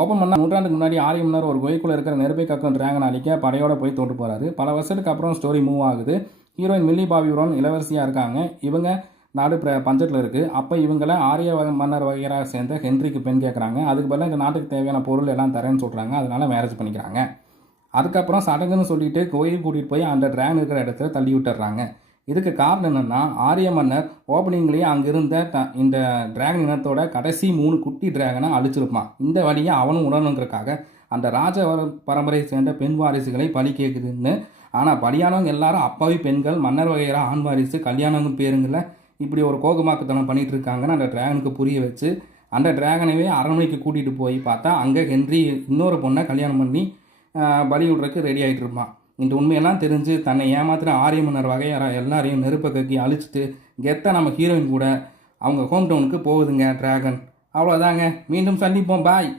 Open பண்ணால் நூற்றாண்டுக்கு முன்னாடி ஆரிய மன்னர் ஒரு குகைக்குள்ளே இருக்கிற நெருப்பை கக்கும் டிராகன் அழிக்க படையோட போய் தோட்டு போகிறாரு. பல வருஷத்துக்கு அப்புறம் ஸ்டோரி மூவ் ஆகுது. ஹீரோயின் மில்லி பாபி ப்ரௌன் இளவரசியாக இருக்காங்க. இவங்க நாடு பஞ்சத்தில் இருக்குது. அப்போ இவங்கள ஆரிய மன்னர் வகையராக சேர்ந்த ஹென்ரிக்கு பெண் கேட்குறாங்க. அதுக்கு பதிலாக இந்த நாட்டுக்கு தேவையான பொருள் எல்லாம் தரேன்னு சொல்கிறாங்க. அதனால மேரேஜ் பண்ணிக்கிறாங்க. அதுக்கப்புறம் சடங்குன்னு சொல்லிட்டு கோயில் கூட்டிகிட்டு போய் அந்த டிராகன் இருக்கிற இடத்துல தள்ளி விட்டுறாங்க. இதுக்கு காரணம் என்னென்னா, ஆரிய மன்னர் ஓப்பனிங்லேயே அங்கே இருந்த இந்த டிராகன் இனத்தோட கடைசி 3 குட்டி டிராகனை அழிச்சிருப்பான். இந்த வழியை அவனும் உணரணுங்கிறதுக்காக அந்த ராஜ பரம்பரையை சேர்ந்த பெண் வாரிசுகளை பலி கேட்குதுன்னு. ஆனால் பலியானவங்க எல்லாரும் அப்பாவி பெண்கள், மன்னர் வகையரா ஆண் வாரிசு, கல்யாணங்க பேருங்களில் இப்படி ஒரு கோகமாக்குத்தனம் பண்ணிகிட்டு இருக்காங்கன்னு அந்த டிராகனுக்கு புரிய வச்சு அந்த டிராகனவே அரண்மனைக்கு கூட்டிகிட்டு போய் பார்த்தா அங்கே ஹென்றி இன்னொரு பொண்ணை கல்யாணம் பண்ணி பலி விடுறதுக்கு ரெடி ஆகிட்டு இருப்பான். இந்த உண்மையெல்லாம் தெரிஞ்சு தன்னை ஏமாத்தின ஆரிய மன்னர் வகையார எல்லாரையும் நெருப்பை கக்கி அழிச்சிட்டு கெத்த நம்ம ஹீரோயின் கூட அவங்க ஹோம் டவுனுக்கு போகுதுங்க டிராகன். அவ்வளோதாங்க. மீண்டும் சந்திப்போம். பாய்.